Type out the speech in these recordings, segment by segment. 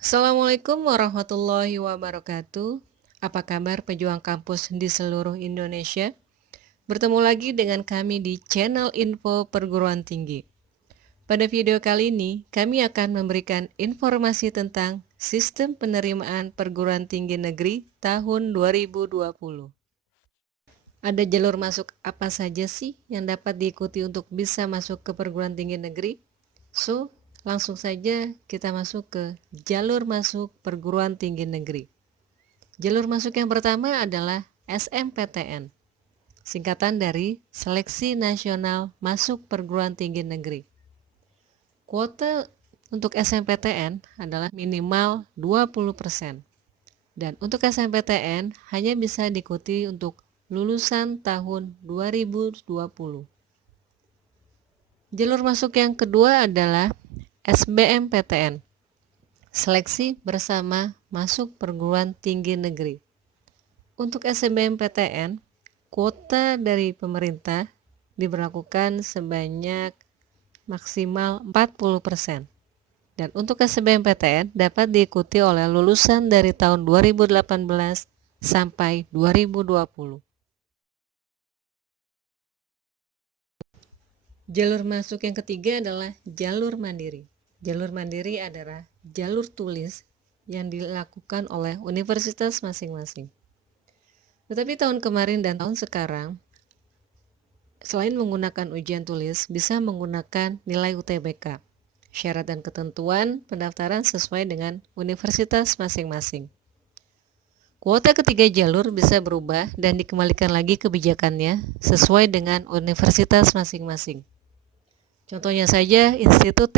Assalamualaikum warahmatullahi wabarakatuh. Apa kabar pejuang kampus di seluruh Indonesia? Bertemu lagi dengan kami di channel Info Perguruan Tinggi. Pada video kali ini, kami akan memberikan informasi tentang Sistem Penerimaan Perguruan Tinggi Negeri tahun 2020. Ada jalur masuk apa saja sih yang dapat diikuti untuk bisa masuk ke perguruan tinggi negeri? Langsung saja kita masuk ke jalur masuk perguruan tinggi negeri. Jalur masuk yang pertama adalah SMPTN, singkatan dari Seleksi Nasional Masuk Perguruan Tinggi Negeri. Kuota untuk SMPTN adalah minimal 20%. Dan untuk SMPTN hanya bisa diikuti untuk lulusan tahun 2020. Jalur masuk yang kedua adalah SBMPTN, Seleksi Bersama Masuk Perguruan Tinggi Negeri. Untuk SBMPTN, kuota dari pemerintah diberlakukan sebanyak maksimal 40%. Dan untuk SBMPTN dapat diikuti oleh lulusan dari tahun 2018 sampai 2020. Jalur masuk yang ketiga adalah jalur mandiri. Jalur mandiri adalah jalur tulis yang dilakukan oleh universitas masing-masing. Tetapi tahun kemarin dan tahun sekarang, selain menggunakan ujian tulis, bisa menggunakan nilai UTBK. Syarat dan ketentuan pendaftaran sesuai dengan universitas masing-masing. Kuota ketiga jalur bisa berubah dan dikembalikan lagi kebijakannya sesuai dengan universitas masing-masing. Contohnya saja, Institut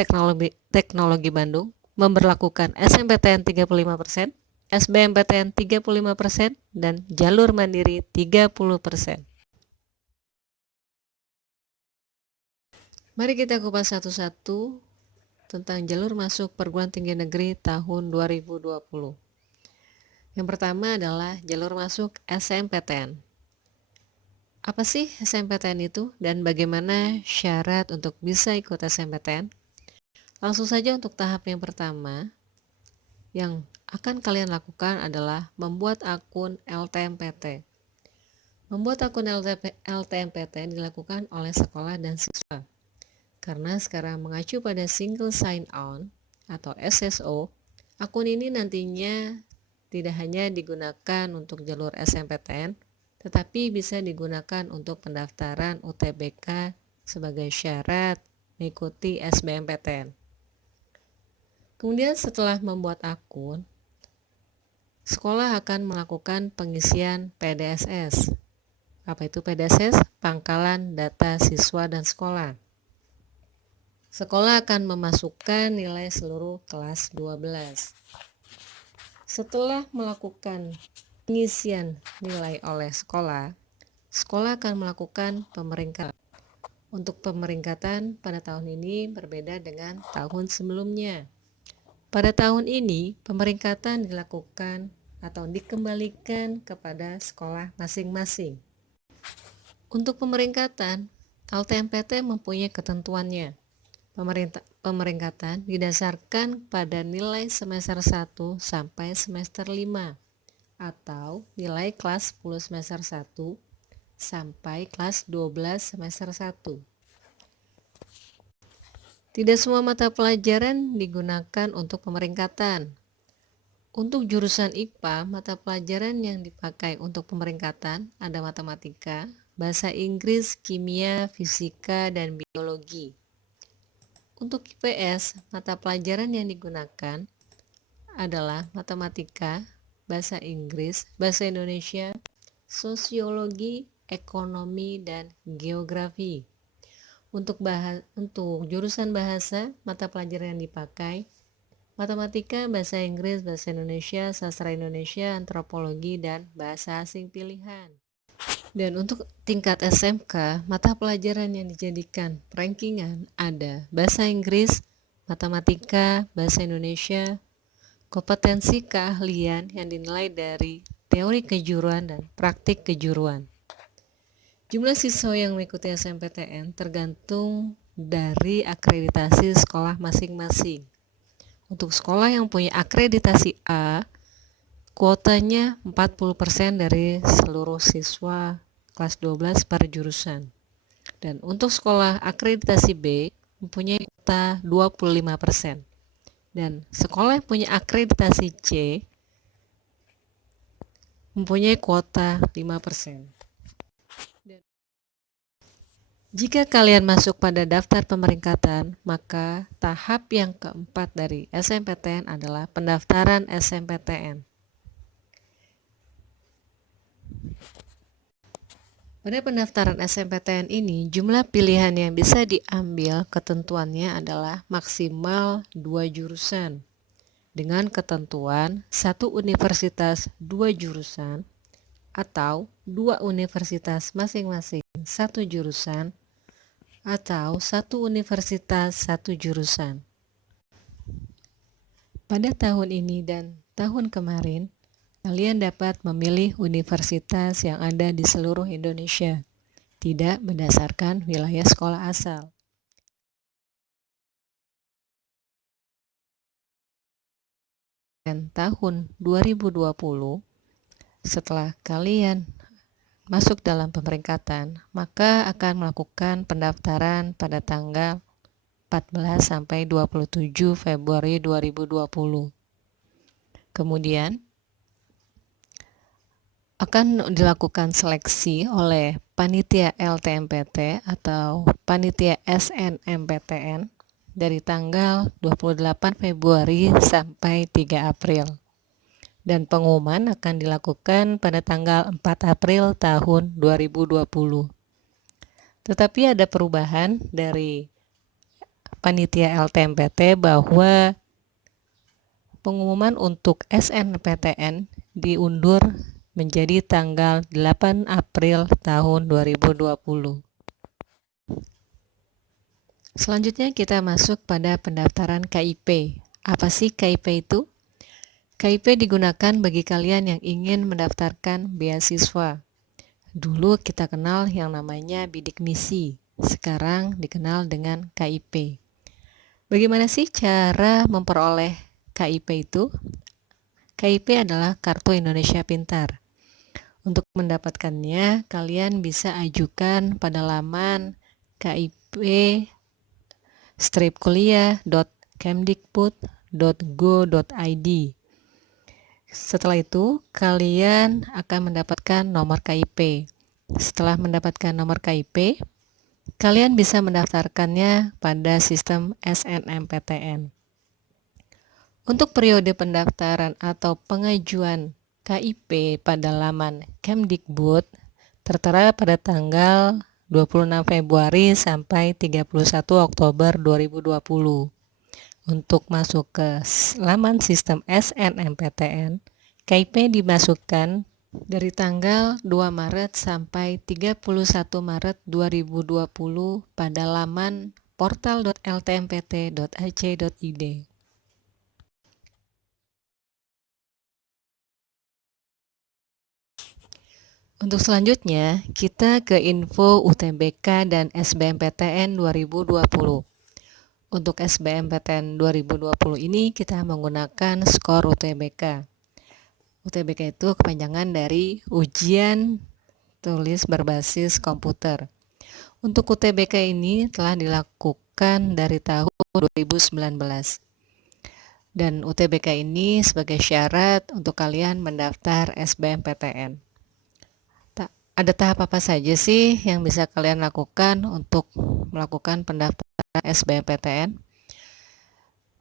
Teknologi Bandung memberlakukan SMPTN 35%, SBMPTN 35%, dan jalur mandiri 30%. Mari kita kupas satu-satu tentang jalur masuk perguruan tinggi negeri tahun 2020. Yang pertama adalah jalur masuk SMPTN. Apa sih SMPTN itu dan bagaimana syarat untuk bisa ikut SMPTN? Langsung saja untuk tahap yang pertama, yang akan kalian lakukan adalah membuat akun LTMPT. Membuat akun LTMPT dilakukan oleh sekolah dan siswa. Karena sekarang mengacu pada Single Sign-On atau SSO, akun ini nantinya tidak hanya digunakan untuk jalur SMPTN, tetapi bisa digunakan untuk pendaftaran UTBK sebagai syarat mengikuti SBMPTN. Kemudian setelah membuat akun, sekolah akan melakukan pengisian PDSS. Apa itu PDSS? Pangkalan Data Siswa dan Sekolah. Sekolah akan memasukkan nilai seluruh kelas 12. Setelah melakukan pengisian nilai oleh sekolah, sekolah akan melakukan pemeringkatan. Untuk pemeringkatan pada tahun ini berbeda dengan tahun sebelumnya. Pada tahun ini, pemeringkatan dilakukan atau dikembalikan kepada sekolah masing-masing. Untuk pemeringkatan, LTMPT mempunyai ketentuannya. Pemeringkatan didasarkan pada nilai semester 1 sampai semester 5 atau nilai kelas 10 semester 1 sampai kelas 12 semester 1. Tidak semua mata pelajaran digunakan untuk pemeringkatan. Untuk jurusan IPA, mata pelajaran yang dipakai untuk pemeringkatan ada matematika, bahasa Inggris, kimia, fisika, dan biologi. Untuk IPS, mata pelajaran yang digunakan adalah matematika, bahasa Inggris, bahasa Indonesia, sosiologi, ekonomi, dan geografi. Untuk jurusan bahasa, mata pelajaran yang dipakai matematika, bahasa Inggris, bahasa Indonesia, sastra Indonesia, antropologi, dan bahasa asing pilihan. Dan untuk tingkat SMK, mata pelajaran yang dijadikan rankingan ada bahasa Inggris, matematika, bahasa Indonesia, kompetensi keahlian yang dinilai dari teori kejuruan dan praktik kejuruan. Jumlah siswa yang mengikuti SNMPTN tergantung dari akreditasi sekolah masing-masing. Untuk sekolah yang punya akreditasi A, kuotanya 40% dari seluruh siswa kelas 12 per jurusan. Dan untuk sekolah akreditasi B mempunyai kuota 25%. Dan sekolah yang punya akreditasi C mempunyai kuota 5%. Jika kalian masuk pada daftar pemeringkatan, maka tahap yang keempat dari SNMPTN adalah pendaftaran SNMPTN. Pada pendaftaran SNMPTN ini, jumlah pilihan yang bisa diambil ketentuannya adalah maksimal 2 jurusan. Dengan ketentuan 1 universitas 2 jurusan atau 2 universitas masing-masing 1 jurusan atau 1 universitas 1 jurusan. Pada tahun ini dan tahun kemarin, kalian dapat memilih universitas yang ada di seluruh Indonesia, tidak berdasarkan wilayah sekolah asal. Dan tahun 2020, setelah kalian masuk dalam pemeringkatan, maka akan melakukan pendaftaran pada tanggal 14 sampai 27 Februari 2020. Kemudian akan dilakukan seleksi oleh panitia LTMPT atau panitia SNMPTN dari tanggal 28 Februari sampai 3 April. Dan pengumuman akan dilakukan pada tanggal 4 April tahun 2020. Tetapi ada perubahan dari panitia LTMPT bahwa pengumuman untuk SNMPTN diundur menjadi tanggal 8 April tahun 2020. Selanjutnya kita masuk pada pendaftaran KIP. Apa sih KIP itu? KIP digunakan bagi kalian yang ingin mendaftarkan beasiswa. Dulu kita kenal yang namanya bidik misi, sekarang dikenal dengan KIP. Bagaimana sih cara memperoleh KIP itu? KIP adalah Kartu Indonesia Pintar. Untuk mendapatkannya, kalian bisa ajukan pada laman kip-kuliah.kemdikbud.go.id. Setelah itu, kalian akan mendapatkan nomor KIP. Setelah mendapatkan nomor KIP, kalian bisa mendaftarkannya pada sistem SNMPTN. Untuk periode pendaftaran atau pengajuan KIP pada laman Kemdikbud tertera pada tanggal 26 Februari sampai 31 Oktober 2020. Untuk masuk ke laman sistem SNMPTN, KIP dimasukkan dari tanggal 2 Maret sampai 31 Maret 2020 pada laman portal.ltmpt.ac.id. Untuk selanjutnya, kita ke info UTBK dan SBMPTN 2020. Untuk SBMPTN 2020 ini kita menggunakan skor UTBK. UTBK itu kepanjangan dari ujian tulis berbasis komputer. Untuk UTBK ini telah dilakukan dari tahun 2019. Dan UTBK ini sebagai syarat untuk kalian mendaftar SBMPTN. Ada tahap apa saja sih yang bisa kalian lakukan untuk melakukan pendaftaran SBMPTN?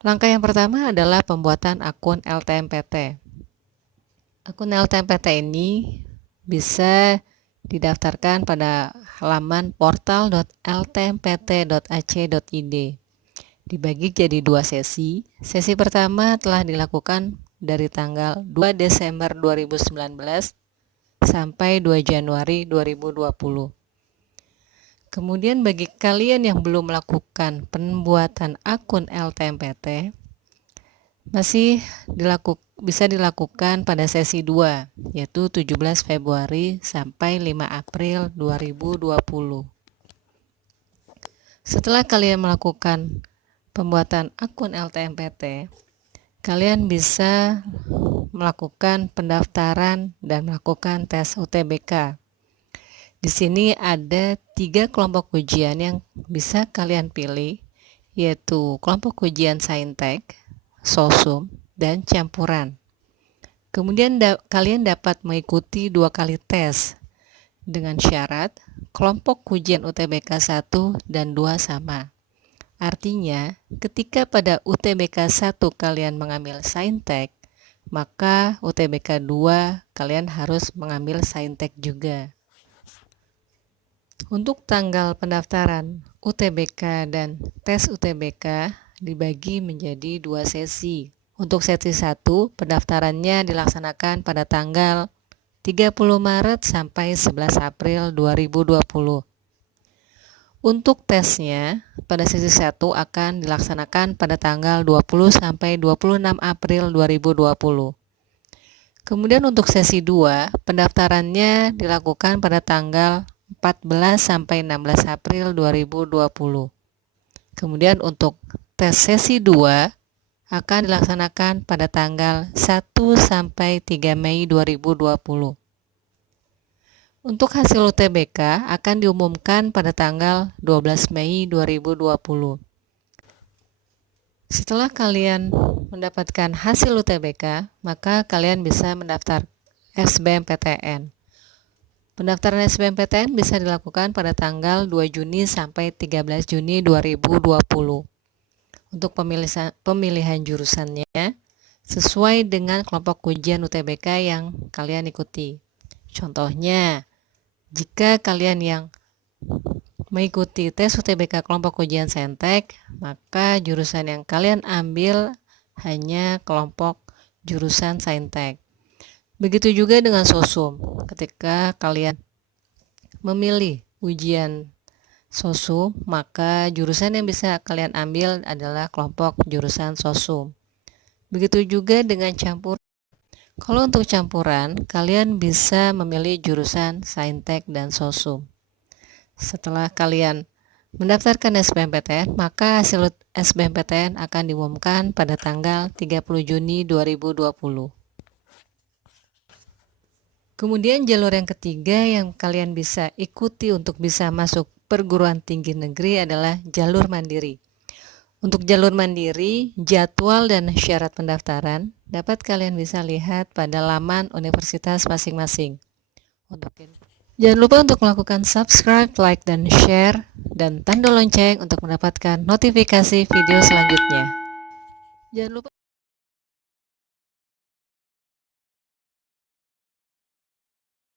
Langkah yang pertama adalah pembuatan akun LTMPT. Akun LTMPT ini bisa didaftarkan pada halaman portal.ltmpt.ac.id. Dibagi jadi 2 sesi. Sesi pertama telah dilakukan dari tanggal 2 Desember 2019 sampai 2 Januari 2020. Kemudian bagi kalian yang belum melakukan pembuatan akun LTMPT, masih bisa dilakukan pada sesi 2, yaitu 17 Februari sampai 5 April 2020. Setelah kalian melakukan pembuatan akun LTMPT, kalian bisa melakukan pendaftaran dan melakukan tes UTBK. Di sini ada 3 kelompok ujian yang bisa kalian pilih, yaitu kelompok ujian Saintek, Sosum, dan campuran. Kemudian kalian dapat mengikuti 2 kali tes dengan syarat kelompok ujian UTBK 1 dan 2 sama. Artinya, ketika pada UTBK 1 kalian mengambil Saintek, maka UTBK 2 kalian harus mengambil Saintek juga. Untuk tanggal pendaftaran UTBK dan tes UTBK dibagi menjadi 2 sesi. Untuk sesi 1, pendaftarannya dilaksanakan pada tanggal 30 Maret sampai 11 April 2020. Untuk tesnya, pada sesi 1 akan dilaksanakan pada tanggal 20 sampai 26 April 2020. Kemudian untuk sesi 2, pendaftarannya dilakukan pada tanggal 14 sampai 16 April 2020. Kemudian untuk tes sesi 2 akan dilaksanakan pada tanggal 1 sampai 3 Mei 2020. Untuk hasil UTBK akan diumumkan pada tanggal 12 Mei 2020. Setelah kalian mendapatkan hasil UTBK, maka kalian bisa mendaftar SBMPTN. Pendaftaran SBMPTN bisa dilakukan pada tanggal 2 Juni sampai 13 Juni 2020. Untuk pemilihan jurusannya sesuai dengan kelompok ujian UTBK yang kalian ikuti. Contohnya, jika kalian yang mengikuti tes UTBK kelompok ujian Saintek, maka jurusan yang kalian ambil hanya kelompok jurusan Saintek. Begitu juga dengan Sosum. Ketika kalian memilih ujian Sosum, maka jurusan yang bisa kalian ambil adalah kelompok jurusan Sosum. Begitu juga dengan campur. Kalau untuk campuran, kalian bisa memilih jurusan Saintek dan Sosum. Setelah kalian mendaftarkan SBMPTN, maka hasil SBMPTN akan diumumkan pada tanggal 30 Juni 2020. Kemudian jalur yang ketiga yang kalian bisa ikuti untuk bisa masuk perguruan tinggi negeri adalah jalur mandiri. Untuk jalur mandiri, jadwal dan syarat pendaftaran dapat kalian bisa lihat pada laman universitas masing-masing. Jangan lupa untuk melakukan subscribe, like, dan share, dan tanda lonceng untuk mendapatkan notifikasi video selanjutnya. Jangan lupa